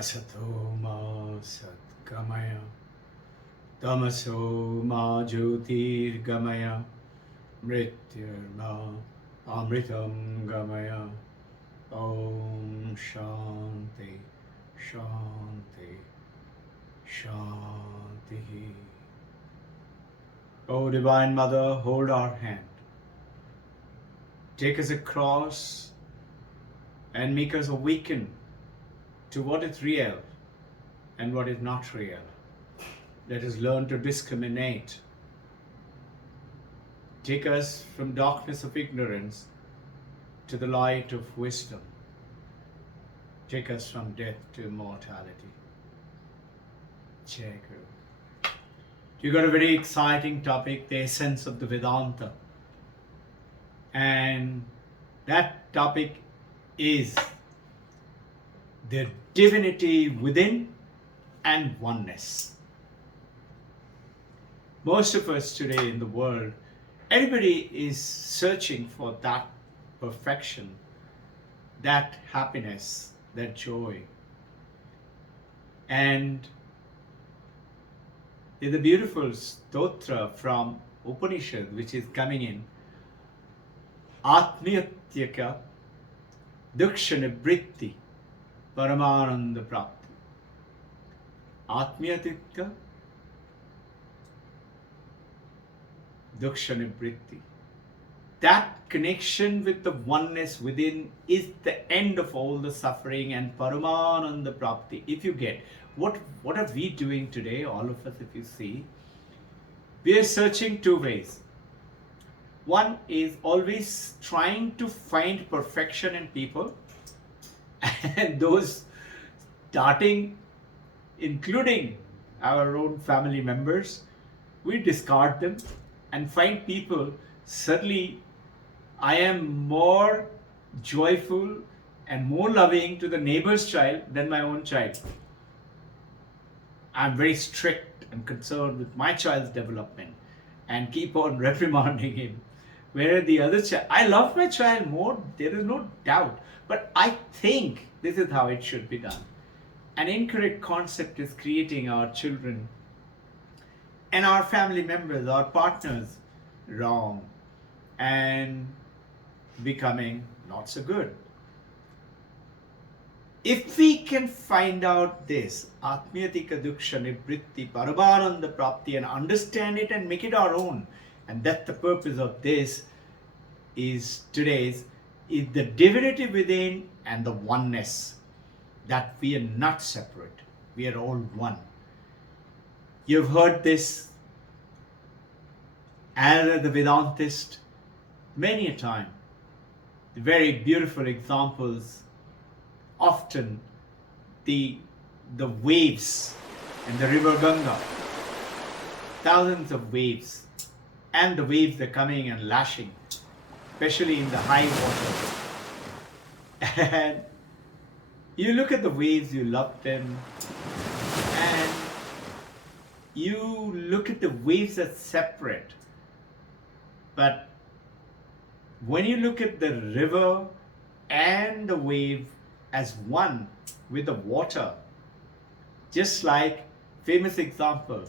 Asato ma satgamaya, tamaso ma jyotirgamaya, mrityurma amritam gamaya. Om Shanti, Shanti, Shanti. O Divine Mother, hold our hand. Take us across and make us awaken to what is real and what is not real. Let us learn to discriminate. Take us from darkness of ignorance to the light of wisdom. Take us from death to immortality. Jai Guru. You got a very exciting topic, the essence of the Vedanta. And that topic is the divinity within and oneness. Most of us today in the world, everybody is searching for that perfection, that happiness, that joy. And there's a beautiful stotra from Upanishad which is coming in. Atmiyatyaka dukshanibritti paramananda prapti. Atmiyatyaka dukshanibritti. That connection with the oneness within is the end of all the suffering and paramananda prapti. If you get, what are we doing today, all of us, if you see? We are searching two ways. One is always trying to find perfection in people, and those starting, including our own family members, we discard them and find people. Suddenly, I am more joyful and more loving to the neighbor's child than my own child. I'm very strict and concerned with my child's development and keep on reprimanding him. Whereas the other child, I love my child more, there is no doubt. But I think this is how it should be done. An incorrect concept is creating our children and our family members, our partners, wrong and becoming not so good. If we can find out this, Atmiyatika Duksha Nibritti Paramananda Prapti, and understand it and make it our own, and that's the purpose of this is today's, is the divinity within and the oneness, that we are not separate, we are all one. You've heard this as the Vedantist many a time. The very beautiful examples, often the waves in the river Ganga, thousands of waves, and the waves are coming and lashing, especially in the high water. And you look at the waves, you love them, and you look at the waves as separate. But when you look at the river and the wave as one with the water, just like famous example,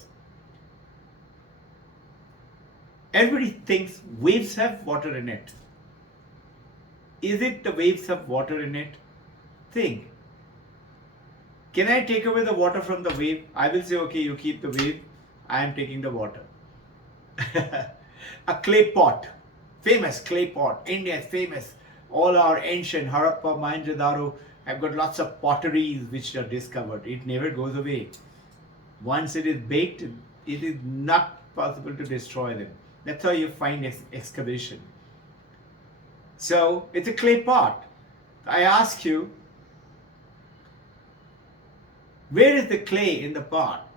everybody thinks waves have water in it. Is it the waves have water in it? Think. Can I take away the water from the wave? I will say, okay, you keep the wave, I am taking the water. A clay pot, famous clay pot, India is famous. All our ancient Harappa, Mohenjo-daro have got lots of potteries which are discovered. It never goes away. Once it is baked, it is not possible to destroy them. That's how you find excavation. So it's a clay pot. I ask you, where is the clay in the pot?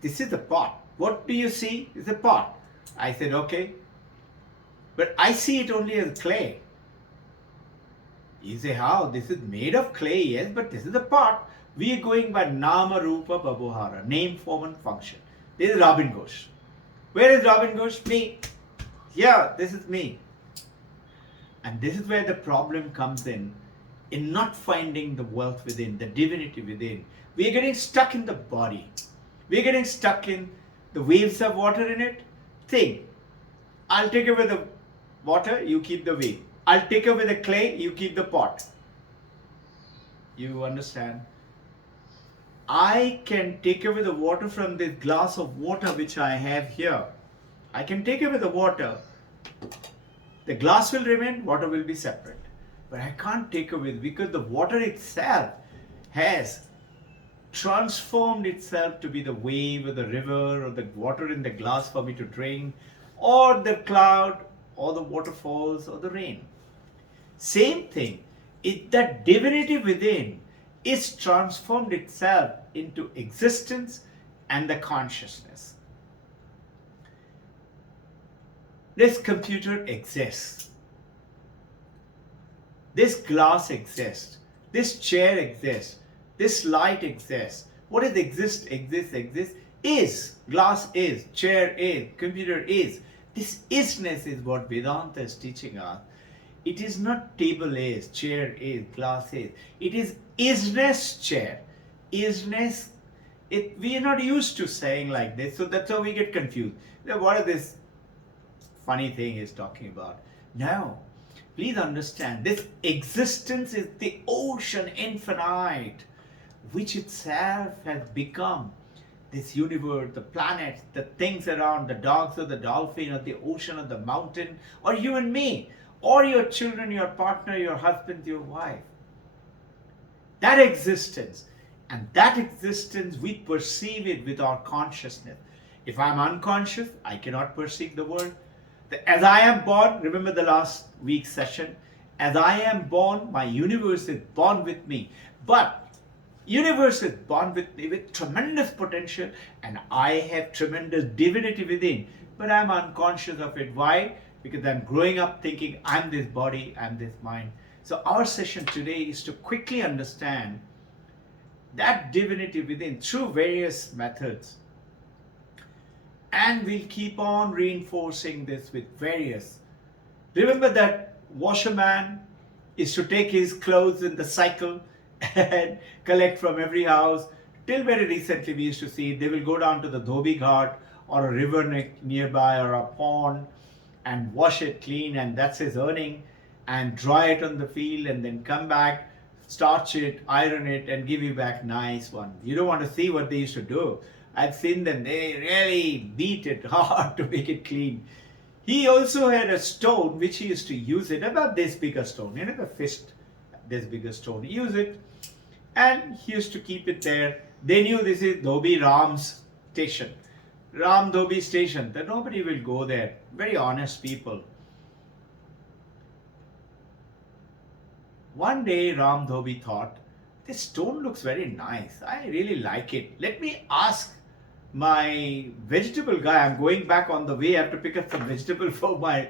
This is the pot. What do you see? It's a pot. I said, okay. But I see it only as clay. You say, how? This is made of clay, yes, but this is a pot. We are going by Nama Rupa Babhara, name, form and function. This is Robbin Ghosh. Where is Robbin Ghosh? Me. Yeah, this is me. And this is where the problem comes in. in not finding the wealth within, the divinity within. We are getting stuck in the body. We are getting stuck in the waves of water in it. Think, I'll take away the water, you keep the wave. I'll take away the clay, you keep the pot. You understand? I can take away the water from this glass of water which I have here. I can take away the water. The glass will remain, water will be separate. But I can't take away because the water itself has transformed itself to be the wave or the river or the water in the glass for me to drink, or the cloud or the waterfalls or the rain. Same thing, that divinity within is transformed itself into existence and the consciousness. This computer exists. This glass exists. This chair exists. This light exists. What is exist, is. Glass is, chair is, computer is. This isness is what Vedanta is teaching us. It is not table is, chair is, glass is. It is isness chair. Isness, we are not used to saying like this, so that's how we get confused. Now, what is this funny thing he's talking about? No. Please understand, this existence is the ocean infinite, which itself has become this universe, the planets, the things around, the dogs or the dolphin or the ocean or the mountain, or you and me, or your children, your partner, your husband, your wife. That existence, and that existence we perceive it with our consciousness. If I'm unconscious, I cannot perceive the world. As I am born, remember the last week's session, as I am born, my universe is born with me. But universe is born with me with tremendous potential, and I have tremendous divinity within. But I'm unconscious of it. Why? Because I'm growing up thinking I'm this body, I'm this mind. So our session today is to quickly understand that divinity within through various methods. And we'll keep on reinforcing this with various. Remember that washerman is to take his clothes in the cycle and collect from every house. Till very recently we used to see they will go down to the Dhobi Ghat or a river nearby or a pond and wash it clean, and that's his earning, and dry it on the field and then come back, starch it, iron it and give you back nice one. You don't want to see what they used to do. I've seen them, they really beat it hard to make it clean. He also had a stone which he used to use it, about this bigger stone, the fist, this bigger stone. He used it and he used to keep it there. They knew this is Dhobi Ram's station, Ram Dhobi station, that nobody will go there. Very honest people. One day Ram Dhobi thought, this stone looks very nice. I really like it. Let me ask my vegetable guy. I'm going back on the way. I have to pick up some vegetable for my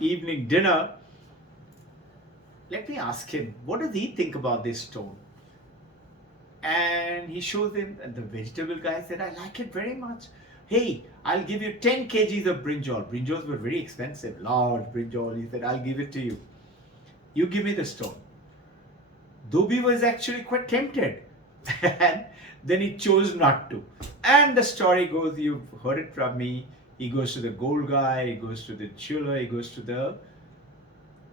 evening dinner. Let me ask him, what does he think about this stone? And he shows him, and the vegetable guy said, I like it very much. Hey, I'll give you 10 kgs of brinjal. Brinjals were very expensive, large brinjal. He said, I'll give it to you. You give me the stone. Dhobi was actually quite tempted. And then he chose not to. And the story goes, you've heard it from me. He goes to the gold guy, he goes to the jeweler, he goes to the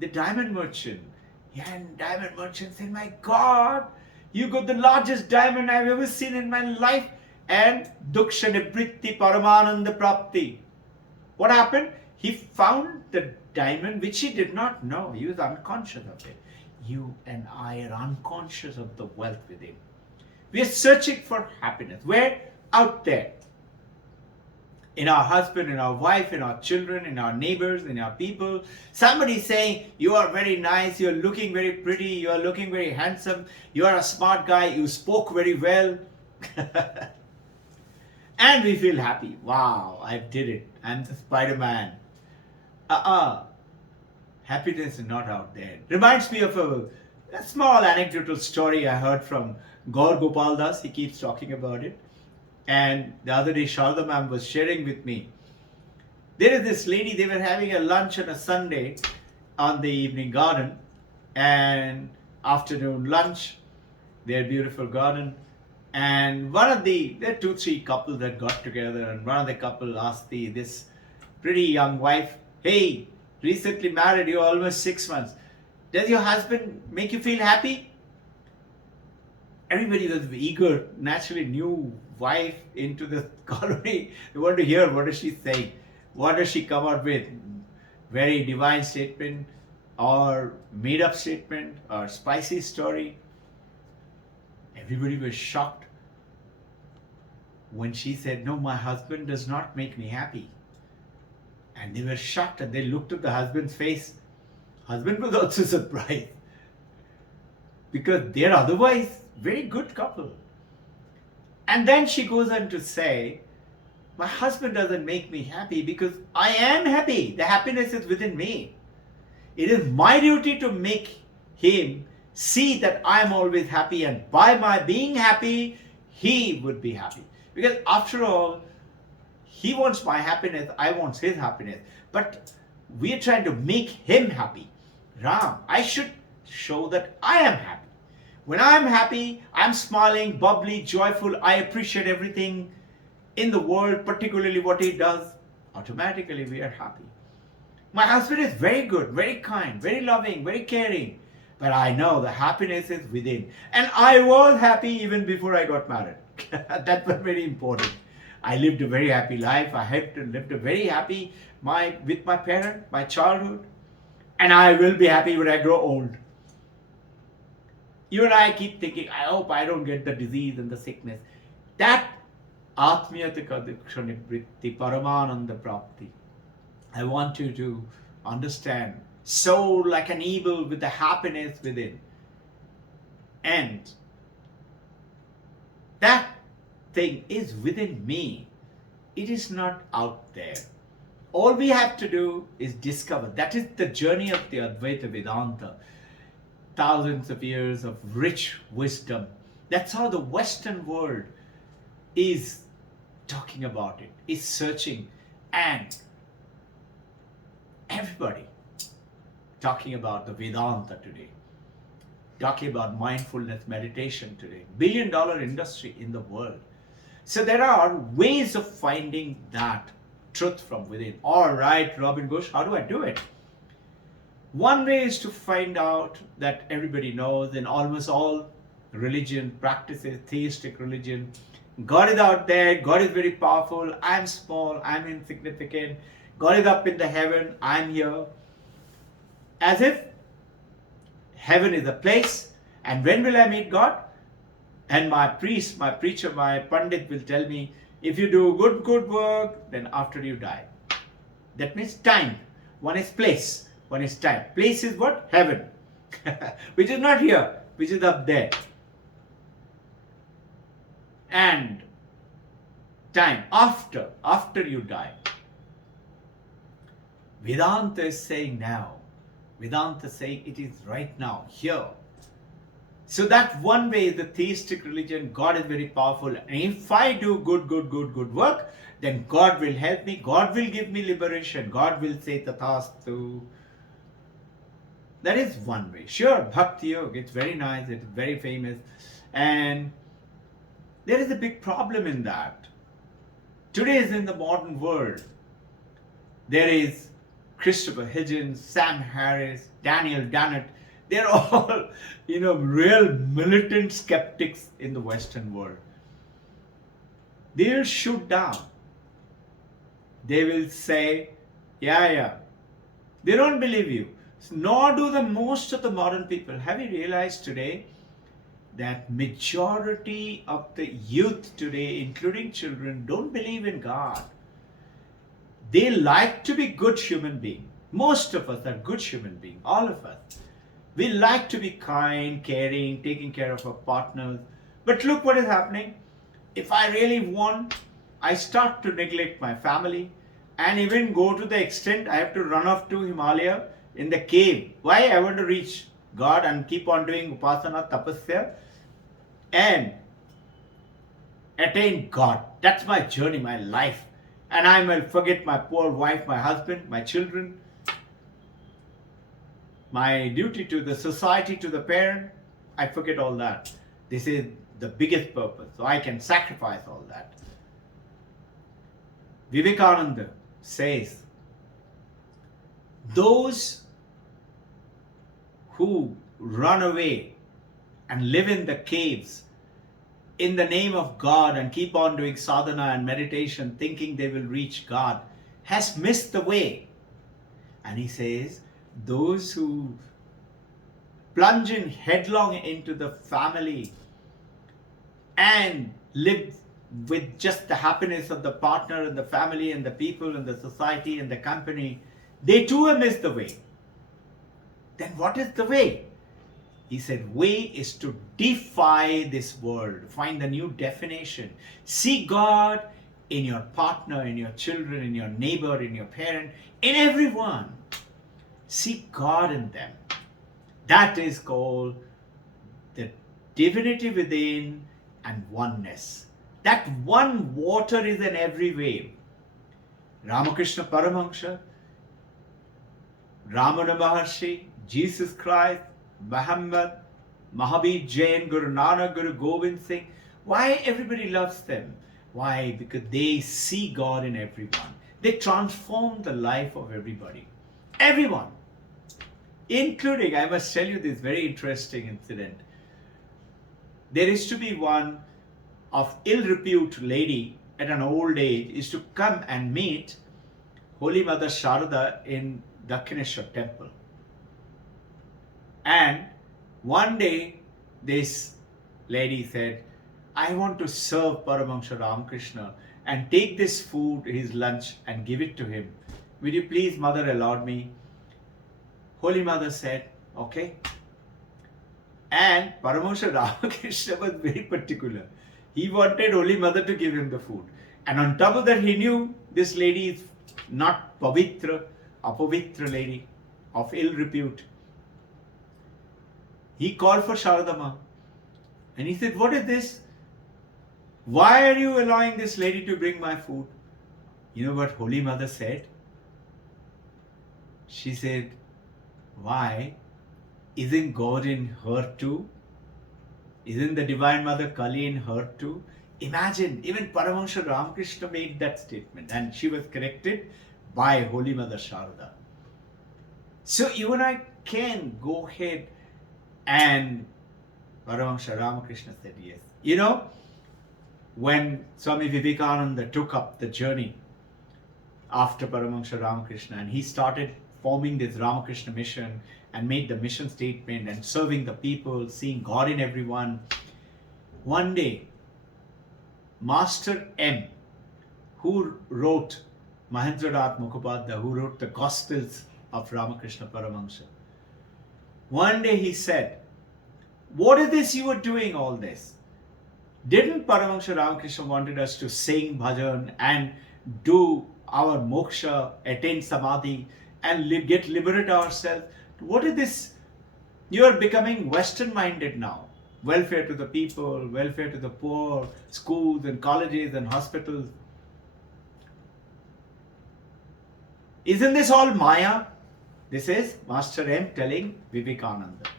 diamond merchant. And diamond merchant said, my God, you got the largest diamond I've ever seen in my life. And duksha nibritti paramananda prapti. What happened? He found the diamond which he did not know. He was unconscious of it. You and I are unconscious of the wealth within. We are searching for happiness. Where? Out there. In our husband, in our wife, in our children, in our neighbors, in our people. Somebody saying, you are very nice, you are looking very pretty, you are looking very handsome, you are a smart guy, you spoke very well. And we feel happy. Wow, I did it. I'm the Spider-Man. Happiness is not out there. Reminds me of a small anecdotal story I heard from Gaur Gopal Das. He keeps talking about it. And the other day, Sharda ma'am was sharing with me. There is this lady, they were having a lunch on a Sunday on the evening garden. And afternoon lunch, their beautiful garden. And there are two, three couples that got together, and one of the couple asked this pretty young wife, "Hey, recently married, you're almost 6 months. Does your husband make you feel happy?" Everybody was eager, naturally new wife into the colony. They want to hear what is she saying. What does she come out with? Very divine statement, or made up statement, or spicy story. Everybody was shocked when she said, "No, my husband does not make me happy." And they were shocked, and they looked at the husband's face. Husband was also surprised, because they're otherwise very good couple. And then she goes on to say, "My husband doesn't make me happy because I am happy. The happiness is within me. It is my duty to make him see that I am always happy, and by my being happy, he would be happy. Because after all, he wants my happiness, I want his happiness. But we are trying to make him happy. Ram, I should show that I am happy. When I am happy, I'm smiling, bubbly, joyful, I appreciate everything in the world, particularly what he does. Automatically we are happy. My husband is very good, very kind, very loving, very caring. But I know the happiness is within. And I was happy even before I got married. That was very important. I lived a very happy life. I have lived a very happy with my parent, my childhood. And I will be happy when I grow old. You and I keep thinking, I hope I don't get the disease and the sickness. That Atmiyata Kadikshani Vritti Paramananda Prapti. I want you to understand, soul like an eagle with the happiness within. And that thing is within me. It is not out there. All we have to do is discover. That is the journey of the Advaita Vedanta. Thousands of years of rich wisdom. That's how the Western world is talking about it, is searching, and everybody talking about the Vedanta today, talking about mindfulness meditation today. $1 billion industry in the world. So there are ways of finding that truth from within. All right, Robbin Ghosh, how do I do it? One way is to find out that everybody knows in almost all religion practices, theistic religion, God is out there, God is very powerful, I'm small, I'm insignificant, God is up in the heaven, I'm here. As if heaven is a place, and when will I meet God? And my priest, my preacher, my pandit will tell me, if you do good work, then after you die. That means time. One is place, one is time. Place is what? Heaven. Which is not here, which is up there. And time, after you die. Vedanta is saying now. Vedanta is saying it is right now, here. So that one way is the theistic religion. God is very powerful. And if I do good work, then God will help me. God will give me liberation. God will say Tathastu. That is one way. Sure, Bhakti Yoga, it's very nice, it's very famous. And there is a big problem in that. Today is in the modern world. There is Christopher Hitchens, Sam Harris, Daniel Dennett. They're all, real militant skeptics in the Western world. They will shoot down. They will say, yeah. They don't believe you. Nor do the most of the modern people. Have you realized today that majority of the youth today, including children, don't believe in God? They like to be good human beings. Most of us are good human beings, all of us. We like to be kind, caring, taking care of our partners. But look what is happening. If I really want, I start to neglect my family and even go to the extent I have to run off to Himalaya in the cave. Why? I want to reach God and keep on doing upasana, tapasya and attain God. That's my journey, my life. And I will forget my poor wife, my husband, my children. my duty to the society, to the parent, I forget all that. This is the biggest purpose. So I can sacrifice all that. Vivekananda says, those who run away and live in the caves in the name of God and keep on doing sadhana and meditation thinking they will reach God has missed the way. And he says, those who plunge in headlong into the family and live with just the happiness of the partner and the family and the people and the society and the company, they too have missed the way. Then what is the way? He said, way is to defy this world. Find the new definition. See God in your partner, in your children, in your neighbor, in your parent, in everyone. See God in them. That is called the divinity within and oneness. That one water is in every wave. Ramakrishna Paramahamsa, Ramana Maharshi, Jesus Christ, Muhammad, Mahavir Jain, Guru Nanak, Guru Gobind Singh. Why everybody loves them? Why? Because they see God in everyone. They transform the life of everybody. Everyone. Including, I must tell you this very interesting incident. There is to be one of ill repute lady at an old age is to come and meet Holy Mother Sharada in Dakshineshwar temple. And one day this lady said, I want to serve Paramahamsa Ramakrishna and take this food, his lunch, and give it to him. Will you please, Mother, allow me? Holy Mother said, okay. And Paramahamsa Ramakrishna was very particular. He wanted Holy Mother to give him the food. And on top of that, he knew this lady is not Pavitra, a Pavitra lady of ill repute. He called for Sharadama and he said, what is this? Why are you allowing this lady to bring my food? You know what Holy Mother said? She said, why? Isn't God in her too? Isn't the Divine Mother Kali in her too? Imagine, even Paramahamsa Ramakrishna made that statement and she was corrected by Holy Mother Sharada. So you and I can go ahead and Paramahamsa Ramakrishna said yes. You know, when Swami Vivekananda took up the journey after Paramahamsa Ramakrishna and he started forming this Ramakrishna mission and made the mission statement and serving the people, seeing God in everyone. One day, Master M, who wrote Mahendranath Mukhopadhyay, who wrote the Gospels of Ramakrishna Paramahamsa, one day he said, what is this you are doing all this? Didn't Paramahamsa Ramakrishna wanted us to sing bhajan and do our moksha, attain samadhi and get liberate ourselves? What is this? You are becoming Western minded now. Welfare to the people, welfare to the poor, schools and colleges and hospitals. Isn't this all Maya? This is Master M telling Vivekananda.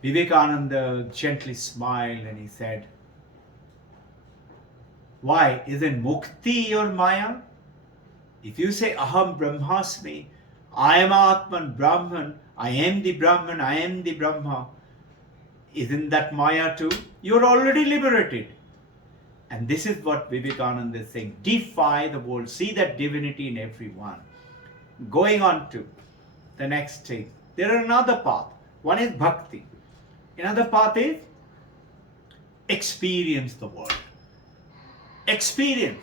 Vivekananda gently smiled and he said, why, isn't Mukti your Maya? If you say Aham Brahmasmi, I am Atman Brahman, I am the Brahman, I am the Brahma, isn't that Maya too? You're already liberated. And this is what Vivekananda is saying. Defy the world. See that divinity in everyone. Going on to the next thing. There are another path. One is bhakti. Another path is experience the world. Experience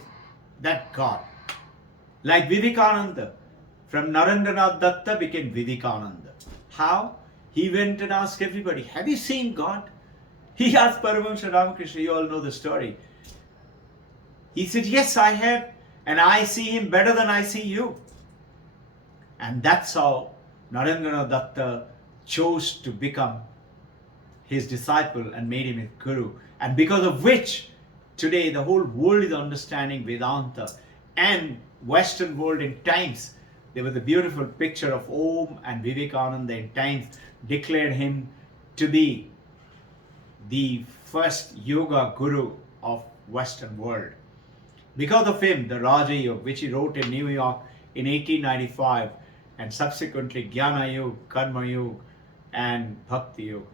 that God. Like Vivekananda. From Narendranath Datta became Vivekananda. How? He went and asked everybody, have you seen God? He asked Paramahamsa Ramakrishna, you all know the story. He said, yes, I have. And I see him better than I see you. And that's how Narendranath Datta chose to become his disciple and made him his guru. And because of which, today the whole world is understanding Vedanta and Western world in times There was a beautiful picture of Om and Vivekananda in times declared him to be the first yoga guru of Western world. Because of him, the Raja Yoga, which he wrote in New York in 1895, and subsequently Jnana Yoga, Karma Yoga, and Bhakti Yoga.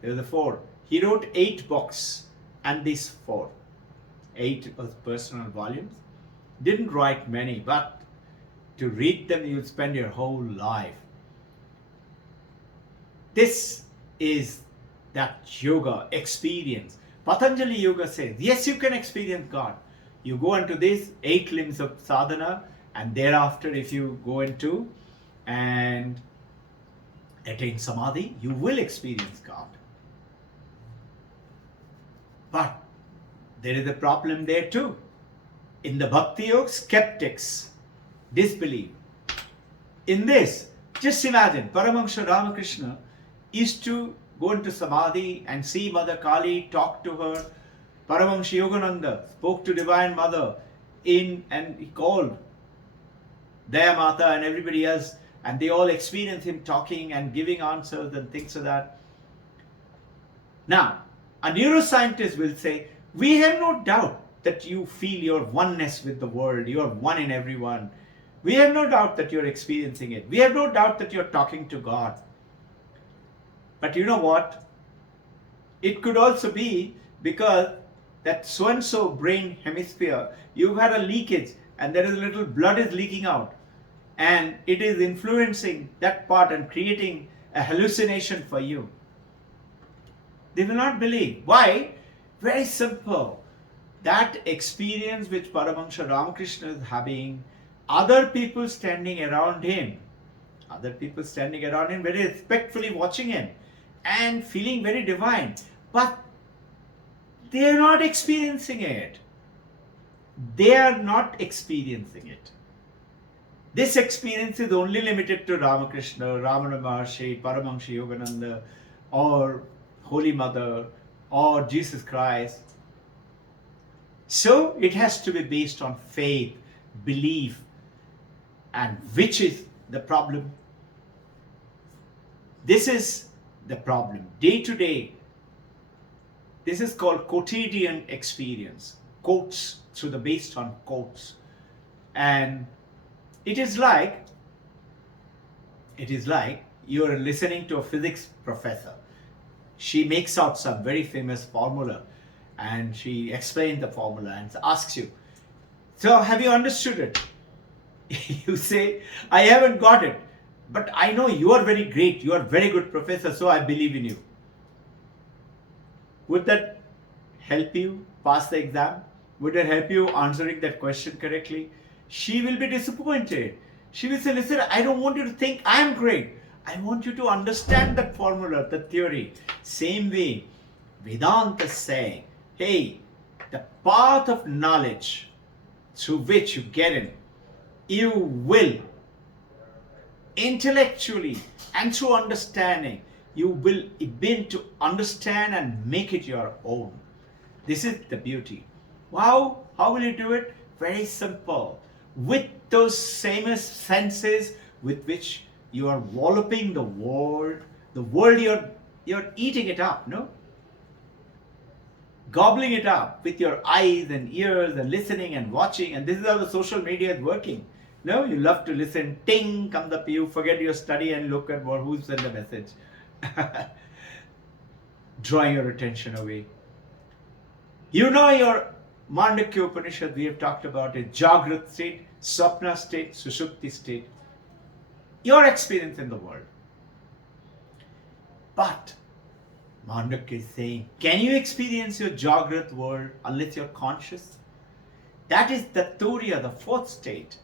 There were the four. He wrote 8 books, and these 4. 8 was personal volumes. Didn't write many, but to read them, you'll spend your whole life. This is that yoga experience. Patanjali Yoga says, yes, you can experience God. You go into these 8 limbs of sadhana, and thereafter, if you go into and attain samadhi, you will experience God. But there is a problem there too. In the Bhakti Yoga, skeptics disbelieve. In this, just imagine, Paramahansa Ramakrishna used to go into samadhi and see Mother Kali, talk to her. Paramahansa Yogananda spoke to Divine Mother and he called Daya Mata and everybody else, and they all experienced him talking and giving answers and things like that. Now, a neuroscientist will say, we have no doubt that you feel your oneness with the world, you are one in everyone. We have no doubt that you're experiencing it. We have no doubt that you're talking to God. But you know what? It could also be because that so-and-so brain hemisphere, you've had a leakage and there is a little blood is leaking out, and it is influencing that part and creating a hallucination for you. They will not believe. Why? Very simple. That experience which Paramahansa Ramakrishna is having, other people standing around him very respectfully watching him and feeling very divine, but they are not experiencing it. They are not experiencing it. This experience is only limited to Ramakrishna, Ramana Maharshi, Paramahansa Yogananda, or Holy Mother, or Jesus Christ. So it has to be based on faith, belief, and which is the problem? This is the problem. Day to day, this is called quotidian experience. Quotes, based on quotes. And it is like you're listening to a physics professor. She makes out some very famous formula and she explains the formula and asks you, so have you understood it? You say, I haven't got it, but I know you are very great, you are very good professor, so I believe in you. Would that help you pass the exam? Would it help you answering that question correctly? She will be disappointed. She will say, listen, I don't want you to think I am great. I want you to understand that formula, the theory. Same way, Vedanta is saying, hey, the path of knowledge through which you get in, you will intellectually and through understanding, you will begin to understand and make it your own. This is the beauty. How will you do it? Very simple. With those same senses with which you are walloping the world you're eating it up, no? Gobbling it up with your eyes and ears and listening and watching, and this is how the social media is working. No, you love to listen, ting, comes up, you forget your study and look at who's sent the message. Drawing your attention away. You know your Mandakya Upanishad, we have talked about it, Jagrat state, Swapna state, Sushupti state. Your experience in the world. But Mandakya is saying, can you experience your Jagrat world unless you're conscious? That is the Turiya, the 4th state.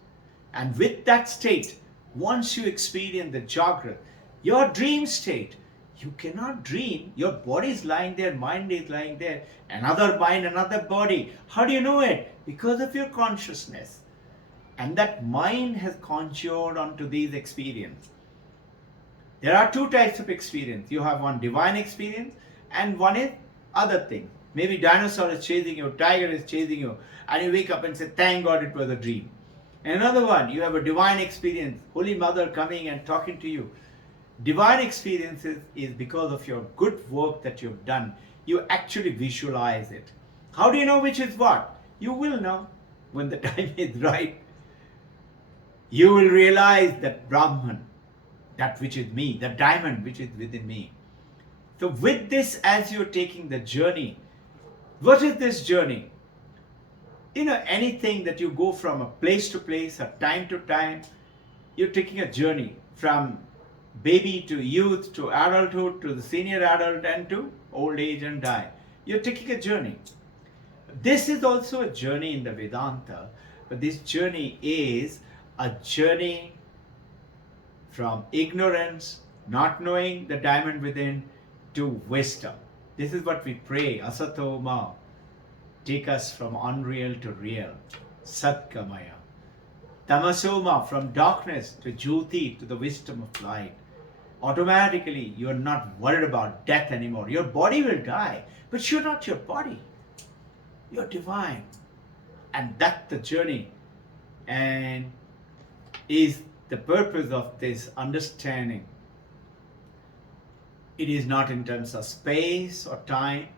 And with that state, once you experience the Jagrat, your dream state, you cannot dream. Your body is lying there, mind is lying there, another mind, another body. How do you know it? Because of your consciousness. And that mind has conjured onto these experiences. There are 2 types of experience. You have one divine experience and one is other thing. Maybe dinosaur is chasing you, tiger is chasing you, and you wake up and say, thank God it was a dream. Another one, you have a divine experience, Holy Mother coming and talking to you. Divine experiences is because of your good work that you've done. You actually visualize it. How do you know which is what? You will know when the time is right. You will realize that Brahman, that which is me, the diamond which is within me. So with this, as you're taking the journey, what is this journey? Anything that you go from a place to place, a time to time, you're taking a journey from baby to youth to adulthood to the senior adult and to old age and die. You're taking a journey. This is also a journey in the Vedanta, but this journey is a journey from ignorance, not knowing the diamond within, to wisdom. This is what we pray, Asato Ma. Take us from unreal to real, Satkamaya. Tamasoma, from darkness to Jyoti, to the wisdom of light. Automatically, you're not worried about death anymore. Your body will die, but you're not your body. You're divine. And that's the journey. And is the purpose of this understanding. It is not in terms of space or time.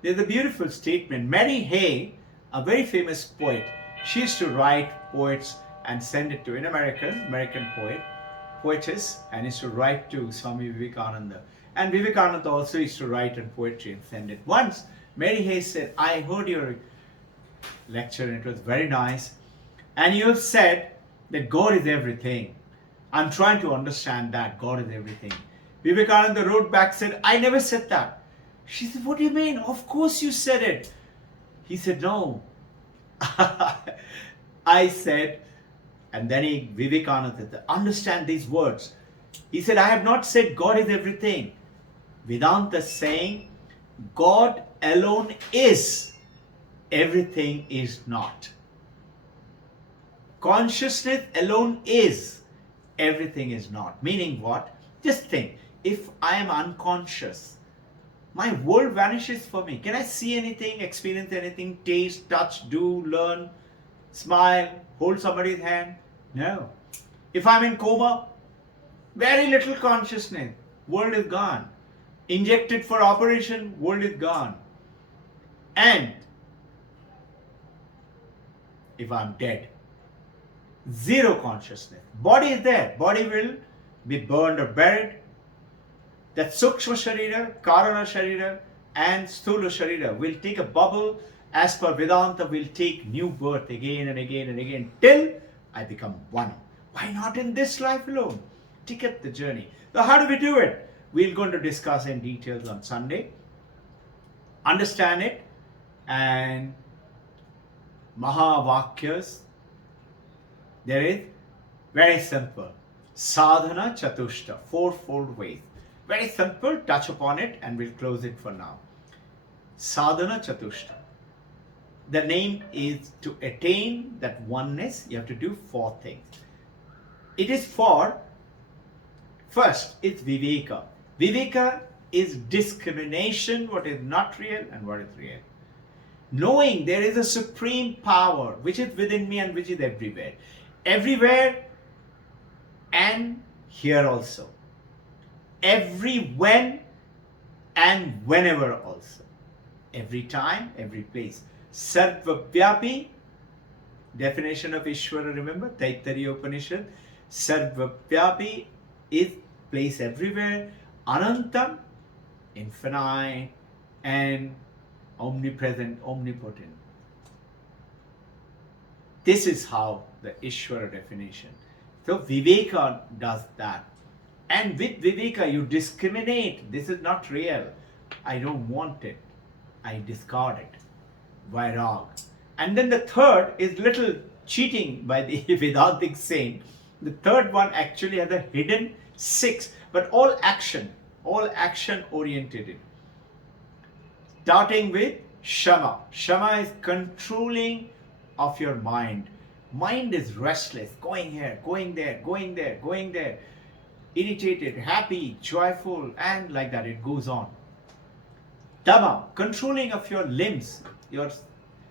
There's a beautiful statement. Mary Hay, a very famous poet, she used to write poets and send it to an American poetess, and used to write to Swami Vivekananda. And Vivekananda also used to write in poetry and send it. Once, Mary Hay said, I heard your lecture and it was very nice. And you have said that God is everything. I'm trying to understand that God is everything. Vivekananda wrote back, said, I never said that. She said, what do you mean? Of course you said it. He said, no. I said, and then Vivekananda said, understand these words. He said, I have not said God is everything. Vedanta is saying, God alone is. Everything is not. Consciousness alone is. Everything is not. Meaning what? Just think, if I am unconscious, my world vanishes for me. Can I see anything, experience anything, taste, touch, do, learn, smile, hold somebody's hand? No. If I'm in coma, very little consciousness, world is gone. Injected for operation, world is gone. And if I'm dead, zero consciousness. Body is there. Body will be burned or buried. That Sukshma Sharira, Karana Sharira and Sthula Sharira will take a bubble, as per Vedanta, will take new birth again and again and again till I become one. Why not in this life alone? Ticket the journey. So how do we do it? We're going to discuss in details on Sunday. Understand it, and Mahavakyas, there is very simple. Sadhana Chatushta, fourfold ways. Very simple, touch upon it and we'll close it for now. Sadhana Chatushta. The name is to attain that oneness, you have to do 4 things. It is for, first, it's Viveka. Viveka is discrimination, what is not real and what is real. Knowing there is a supreme power which is within me and which is everywhere. Everywhere and here also. Every when and whenever also. Every time, every place. Sarvavyapi, definition of Ishvara, remember, Taittiriya Upanishad. Sarvavyapi is place everywhere. Anantam, infinite, and omnipresent, omnipotent. This is how the Ishvara definition. So Viveka does that. And with Viveka, you discriminate. This is not real. I don't want it. I discard it. Vairag. And then the third is little cheating by the Vedantic saint. The third one actually has a hidden 6, but all action oriented. Starting with Shama. Shama is controlling of your mind. Mind is restless, going here, going there, going there, going there. Irritated, happy, joyful, and like that it goes on. Dhamma, controlling of your limbs, your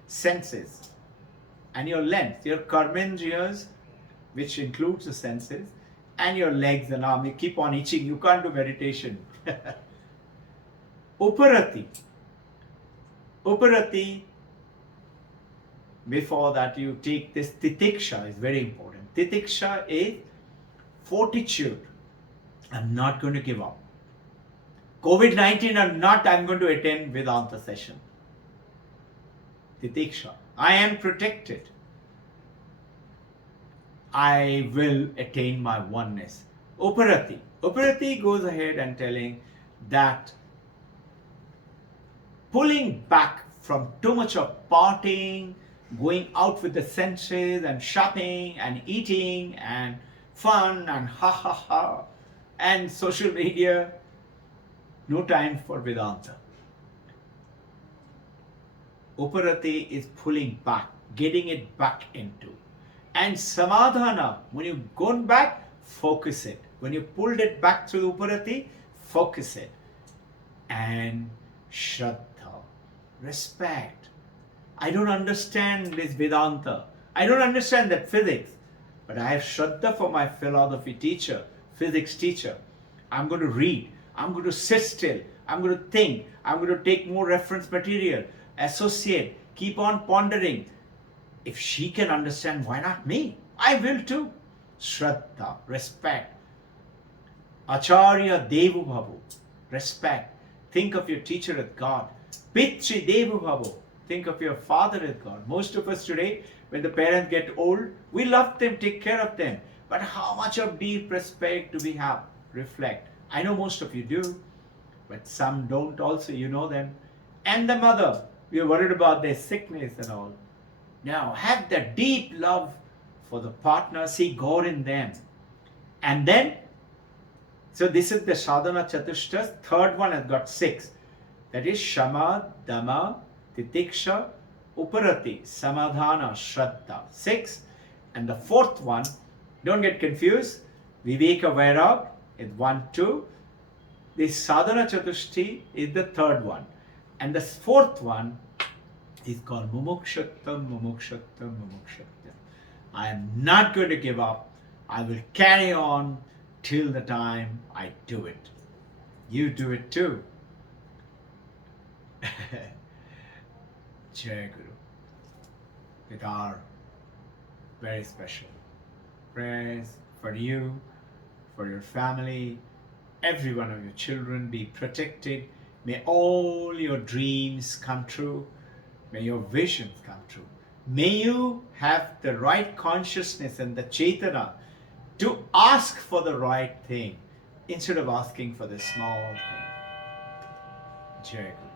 senses. and your length, your karmendriyas, which includes the senses, and your legs and arms. You keep on itching. You can't do meditation. Uparati. Uparati, before that you take this titiksha is very important. Titiksha is fortitude. I'm not going to give up. COVID-19 or not, I'm going to attend Vedanta session. Titiksha. I am protected. I will attain my oneness. Uparati. Uparati goes ahead and telling that pulling back from too much of partying, going out with the senses and shopping and eating and fun and ha ha ha and social media. No time for Vedanta. Uparati is pulling back, getting it back into. And samadhana, when you've gone back, focus it. When you pulled it back through Uparati, focus it. And Shraddha, respect. I don't understand this Vedanta. I don't understand that physics. But I have Shraddha for my philosophy teacher, physics teacher. I'm going to read. I'm going to sit still. I'm going to think. I'm going to take more reference material, associate, keep on pondering. If she can understand, why not me? I will too. Shraddha, respect. Acharya Devu Bhavu, respect. Think of your teacher as God. Pitri Devu Bhavu, think of your father as God. Most of us today, when the parents get old, we love them, take care of them. But how much of deep respect do we have? Reflect. I know most of you do, but some don't also, you know them. And the mother, we are worried about their sickness and all. Now, have that deep love for the partner, see God in them. And then, so this is the sadhana chatushtas. Third one has got 6. That is shama, dhamma, titiksha, uparati, samadhana, shraddha. 6. And the fourth one, don't get confused, viveka vairag is 1, 2. This sadhana chatushti is the third one. And the fourth one is called mumukshuttam, mumukshuttam, mumukshuttam. I am not going to give up. I will carry on till the time I do it. You do it too. Jai Guru. With our very special prayers for you, for your family, every one of your children be protected. May all your dreams come true. May your visions come true. May you have the right consciousness and the Chaitana to ask for the right thing instead of asking for the small thing. Jai Guru.